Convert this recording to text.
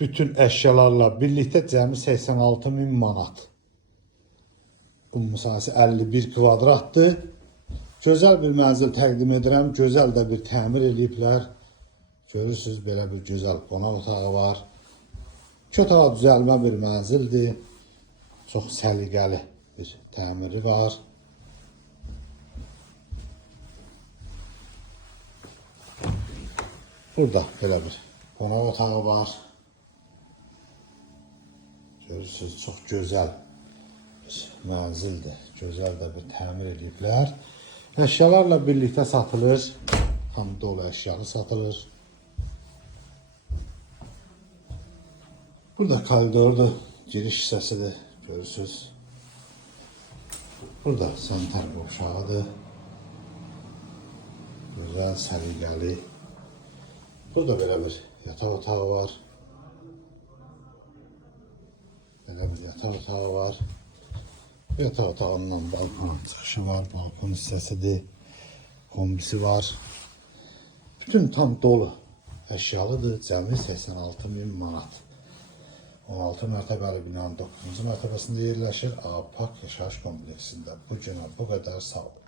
Bütün əşyalarla birlikdə cəmi 86.000 manat. Bunun müsahibəsi 51 kvadratdır. Gözəl bir mənzil təqdim edirəm. Gözəl də bir təmir eləyiblər. Görürsünüz, belə bir gözəl qonaq otağı var. İki otağa düzəlmə bir mənzildir. Çox səliqəli bir təmiri var. Burada belə bir qonaq otağı var. Görürsünüz, çox gözəl bir mənzildir. Gözəl də bir təmir ediblər. Əşyalarla birlikdə satılır. Tam dolu əşyalı satılır. Burada koridordur, giriş hissəsidir. Görürsünüz. Burada sanitar qovşağıdır. Gözəl, səliqəli. Burada belə bir yataq otağı var. Belə bir yataq otağı var. Yataq otağından balkon çıxışı var. Balkon hissəsidir. Kombisi var. Bütün tam dolu əşyalıdır. Cəmi 86.000 manat. 16 mərtəbəli binanın 9-cu mərtəbəsində yerləşir. Apak yaşayış kompleksində. Bu günə bu qədər sağ olun.